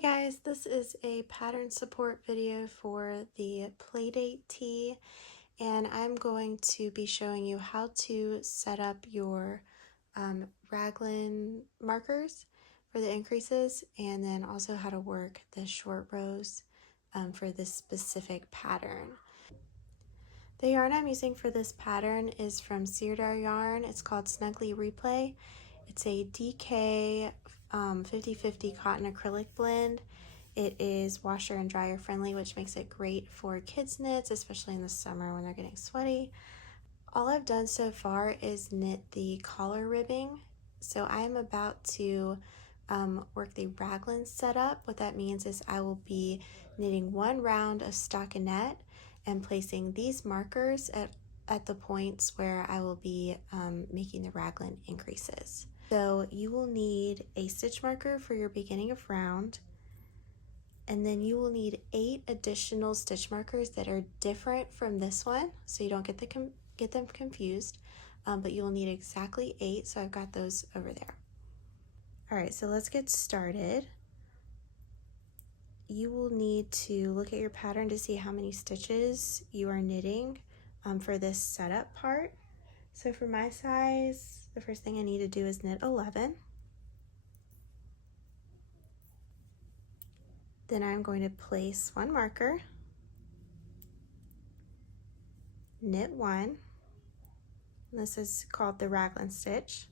Hey guys, this is a pattern support video for the Playdate Tee, and I'm going to be showing you how to set up your raglan markers for the increases, and then also how to work the short rows for this specific pattern. The yarn I'm using for this pattern is from Cedar Yarn. It's called Snugly Replay. It's a DK 50/50 cotton acrylic blend. It is washer and dryer friendly, which makes it great for kids knits, especially in the summer when they're getting sweaty. All I've done so far is knit the collar ribbing. So I am about to work the raglan setup. What that means is I will be knitting one round of stockinette and placing these markers at the points where I will be making the raglan increases. So you will need a stitch marker for your beginning of round, and then you will need 8 additional stitch markers that are different from this one, so you don't get them confused, but you will need exactly 8, so I've got those over there. All right, so let's get started. You will need to look at your pattern to see how many stitches you are knitting for this setup part. So for my size, the first thing I need to do is knit 11. Then I'm going to place one marker, knit 1, this is called the raglan stitch,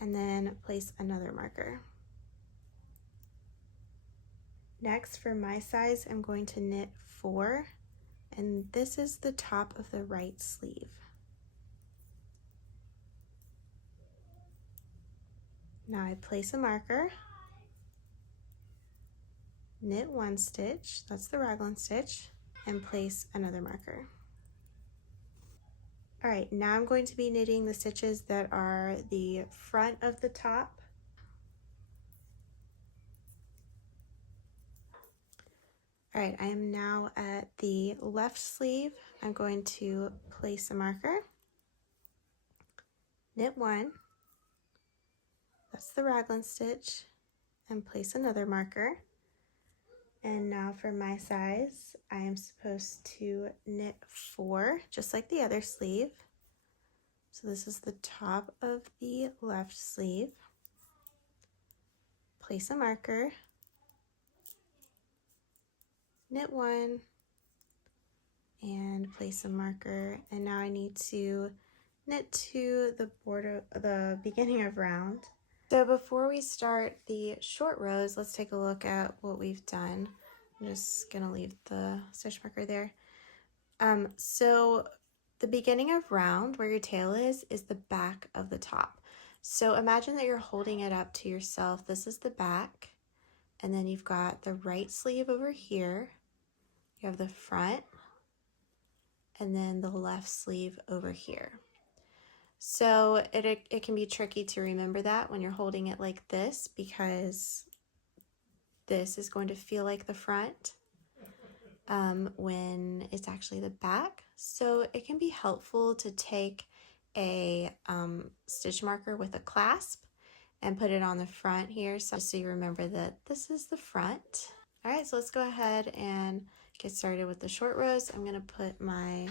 and then place another marker. Next, for my size, I'm going to knit 4, and this is the top of the right sleeve. Now I place a marker, knit 1 stitch, that's the raglan stitch, and place another marker. All right, now I'm going to be knitting the stitches that are the front of the top. All right, I am now at the left sleeve. I'm going to place a marker, knit 1, that's the raglan stitch, and place another marker. And now for my size, I am supposed to knit 4, just like the other sleeve. So this is the top of the left sleeve. Place a marker, knit 1, and place a marker. And now I need to knit to the border, the beginning of round. So before we start the short rows, let's take a look at what we've done. I'm just gonna leave the stitch marker there. So the beginning of round, where your tail is the back of the top. So imagine that you're holding it up to yourself. This is the back, and then you've got the right sleeve over here. You have the front, and then the left sleeve over here. So it can be tricky to remember that when you're holding it like this, because this is going to feel like the front when it's actually the back. So it can be helpful to take a stitch marker with a clasp and put it on the front here, so you remember that this is the front. All right, so let's go ahead and get started with the short rows. I'm going to put my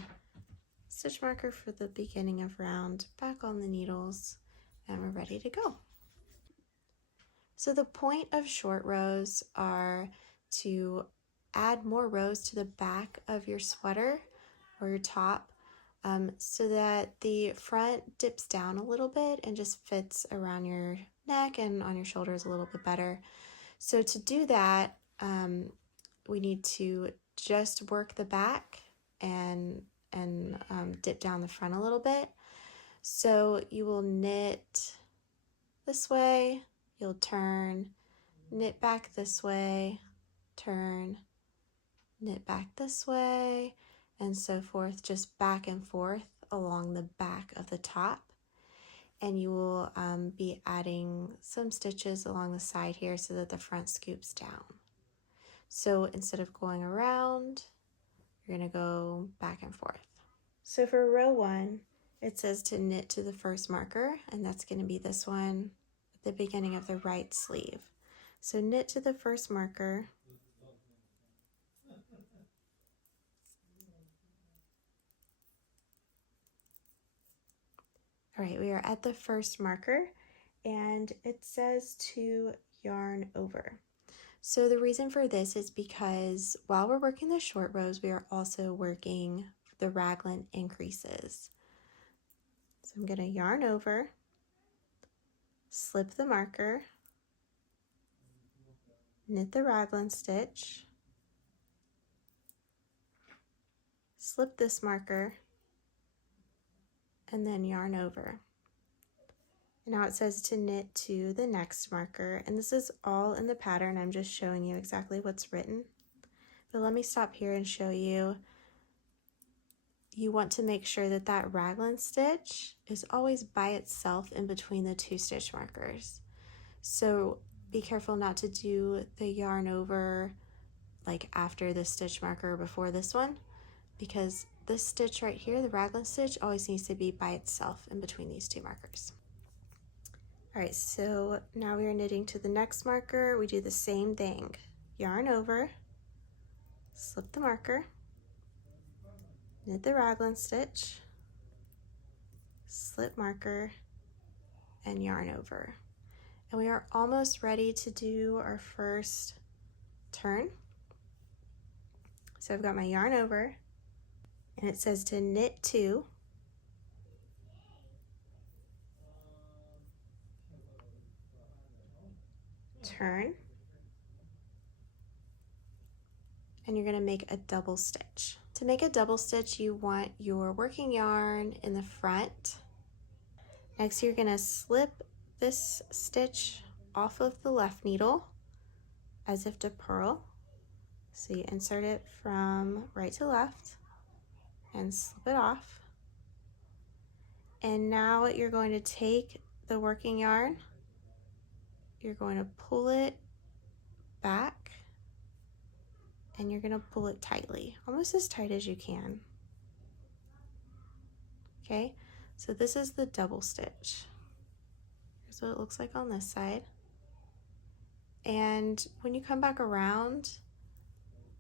stitch marker for the beginning of round back on the needles, and we're ready to go. So the point of short rows are to add more rows to the back of your sweater or your top, so that the front dips down a little bit and just fits around your neck and on your shoulders a little bit better. So to do that, we need to just work the back and dip down the front a little bit. So you will knit this way, you'll turn, knit back this way, turn, knit back this way, and so forth, just back and forth along the back of the top. And you will be adding some stitches along the side here so that the front scoops down. So instead of going around, you're going to go back and forth. So for row 1, it says to knit to the first marker, and that's going to be this one at the beginning of the right sleeve. So knit to the first marker. All right, we are at the first marker and it says to yarn over. So the reason for this is because while we're working the short rows, we are also working the raglan increases. So I'm going to yarn over, slip the marker, knit the raglan stitch, slip this marker, and then yarn over. Now it says to knit to the next marker, and this is all in the pattern. I'm just showing you exactly what's written. But let me stop here and show you. You want to make sure that that raglan stitch is always by itself in between the two stitch markers. So be careful not to do the yarn over like after the stitch marker before this one, because this stitch right here, the raglan stitch, always needs to be by itself in between these two markers. All right, so now we are knitting to the next marker. We do the same thing. Yarn over, slip the marker, knit the raglan stitch, slip marker, and yarn over. And we are almost ready to do our first turn. So I've got my yarn over, and it says to knit two, turn, and you're going to make a double stitch. To make a double stitch, you want your working yarn in the front. Next, you're going to slip this stitch off of the left needle as if to purl. So you insert it from right to left and slip it off. And now you're going to take the working yarn, you're going to pull it back, and you're going to pull it tightly, almost as tight as you can. Okay, so this is the double stitch. Here's what it looks like on this side. And when you come back around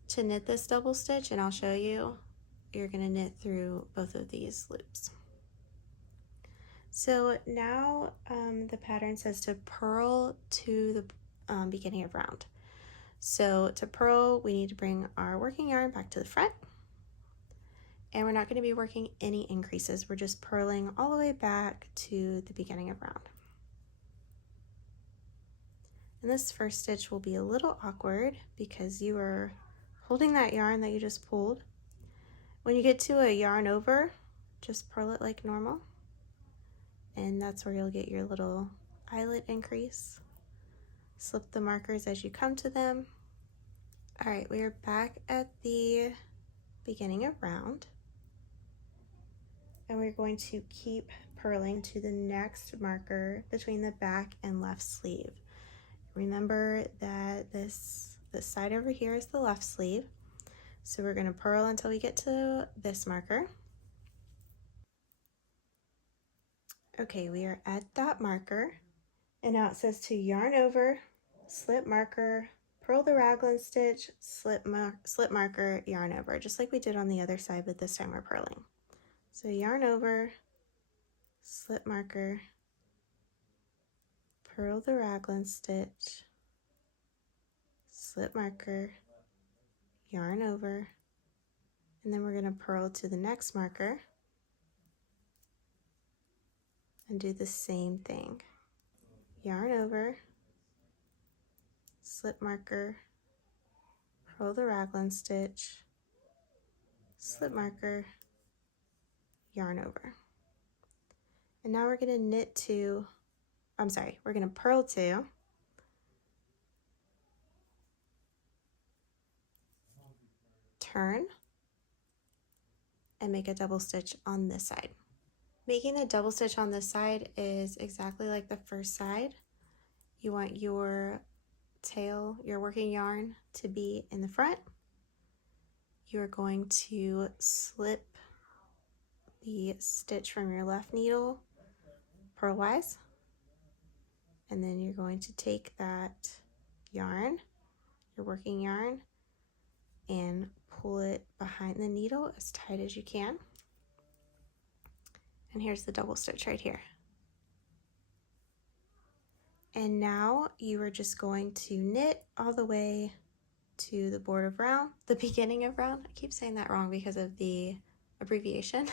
to knit this double stitch, and I'll show you, you're going to knit through both of these loops. So now the pattern says to purl to the beginning of round. So to purl, we need to bring our working yarn back to the front, and we're not going to be working any increases. We're just purling all the way back to the beginning of round. And this first stitch will be a little awkward because you are holding that yarn that you just pulled. When you get to a yarn over, just purl it like normal, and that's where you'll get your little eyelet increase. Slip the markers as you come to them. All right, we are back at the beginning of round, and we're going to keep purling to the next marker between the back and left sleeve. Remember that this side over here is the left sleeve, so we're going to purl until we get to this marker. Okay, we are at that marker, and now it says to yarn over, slip marker, purl the raglan stitch, slip marker, yarn over, just like we did on the other side, but this time we're purling. So yarn over, slip marker, purl the raglan stitch, slip marker, yarn over, and then we're going to purl to the next marker and do the same thing. Yarn over, slip marker, purl the raglan stitch, slip marker, yarn over. And now we're going to knit to, we're going to purl to, turn, and make a double stitch on this side. Making the double stitch on this side is exactly like the first side. You want your tail, your working yarn, to be in the front. You're going to slip the stitch from your left needle purlwise, and then you're going to take that yarn, your working yarn, and pull it behind the needle as tight as you can. And here's the double stitch right here. And now you are just going to knit all the way to the border of round, the beginning of round. I keep saying that wrong because of the abbreviation.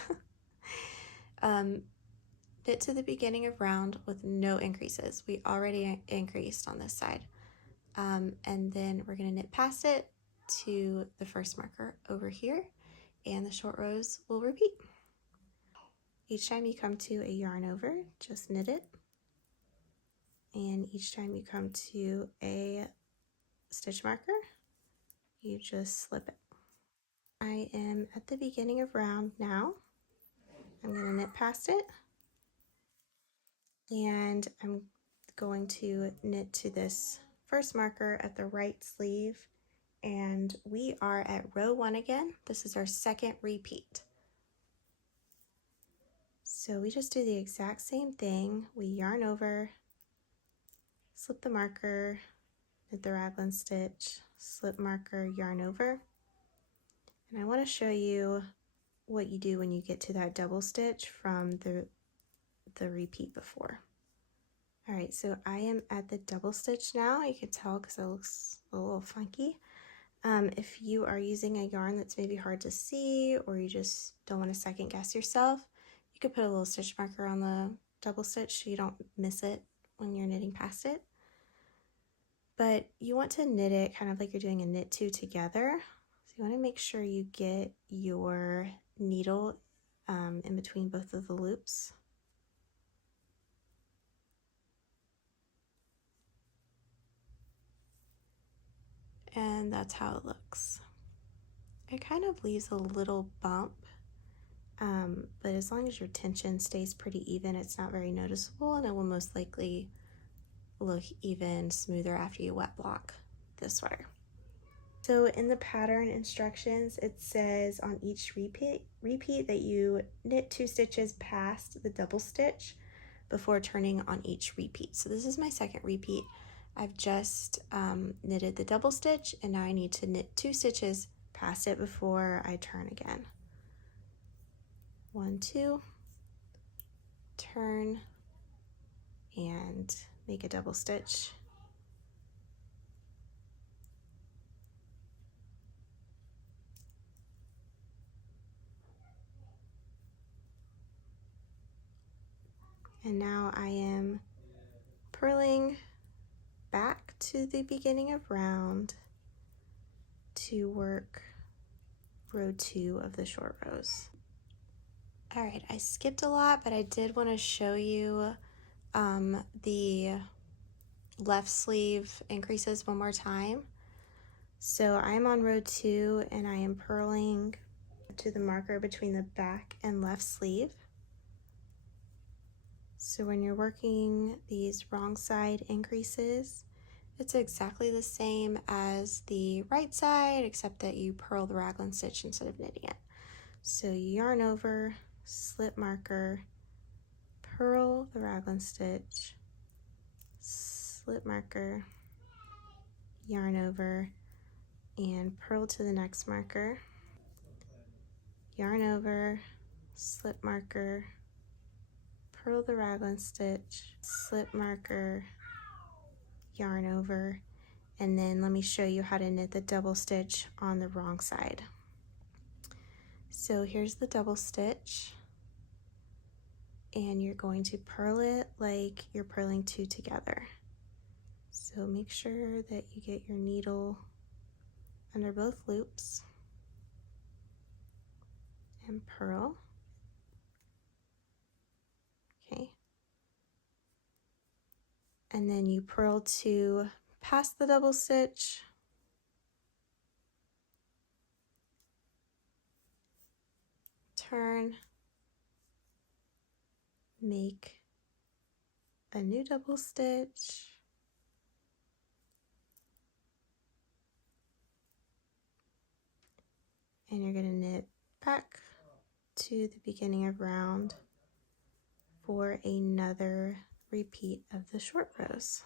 Knit to the beginning of round with no increases. We already increased on this side. And then we're going to knit past it to the first marker over here, and the short rows will repeat. Each time you come to a yarn over, just knit it. And each time you come to a stitch marker, you just slip it. I am at the beginning of round now. I'm going to knit past it, and I'm going to knit to this first marker at the right sleeve, and we are at row 1 again. This is our second repeat. So we just do the exact same thing. We yarn over, slip the marker, knit the raglan stitch, slip marker, yarn over. And I want to show you what you do when you get to that double stitch from the repeat before. All right, so I am at the double stitch now. You can tell because it looks a little funky. If you are using a yarn that's maybe hard to see, or you just don't want to second guess yourself, you could put a little stitch marker on the double stitch so you don't miss it when you're knitting past it. But you want to knit it kind of like you're doing a knit two together. So you want to make sure you get your needle in between both of the loops. And that's how it looks. It kind of leaves a little bump, but as long as your tension stays pretty even, it's not very noticeable, and it will most likely look even smoother after you wet block the sweater. So in the pattern instructions, it says on each repeat that you knit 2 stitches past the double stitch before turning on each repeat. So this is my second repeat. I've just knitted the double stitch, and now I need to knit 2 stitches past it before I turn again. 1, 2, turn, and make a double stitch. And now I am purling back to the beginning of round to work row 2 of the short rows. All right, I skipped a lot, but I did want to show you the left sleeve increases one more time. So I'm on row 2, and I am purling to the marker between the back and left sleeve. So when you're working these wrong side increases, it's exactly the same as the right side, except that you purl the raglan stitch instead of knitting it. So you yarn over, slip marker, purl the raglan stitch, slip marker, yarn over, and purl to the next marker, yarn over, slip marker, purl the raglan stitch, slip marker, yarn over, and then let me show you how to knit the double stitch on the wrong side. So here's the double stitch, and you're going to purl it like you're purling 2 together. So make sure that you get your needle under both loops and purl. Okay. And then you purl to past the double stitch, turn, make a new double stitch, and you're going to knit back to the beginning of round for another repeat of the short rows.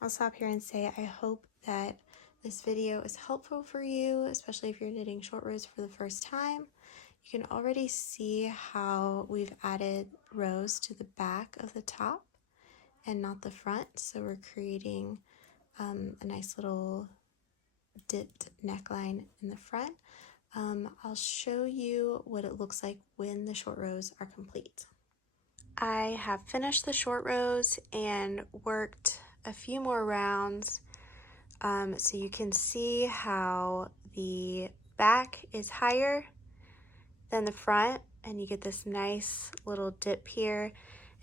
I'll stop here and say I hope that this video is helpful for you, especially if you're knitting short rows for the first time. You can already see how we've added rows to the back of the top and not the front, so we're creating a nice little dipped neckline in the front. I'll show you what it looks like when the short rows are complete. I have finished the short rows and worked a few more rounds, so you can see how the back is higher than the front, and you get this nice little dip here,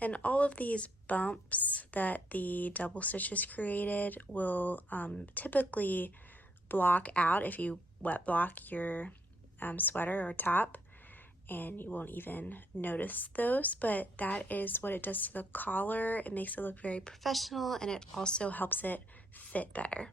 and all of these bumps that the double stitches created will typically block out if you wet block your sweater or top, and you won't even notice those, but that is what it does to the collar. It makes it look very professional, and it also helps it fit better.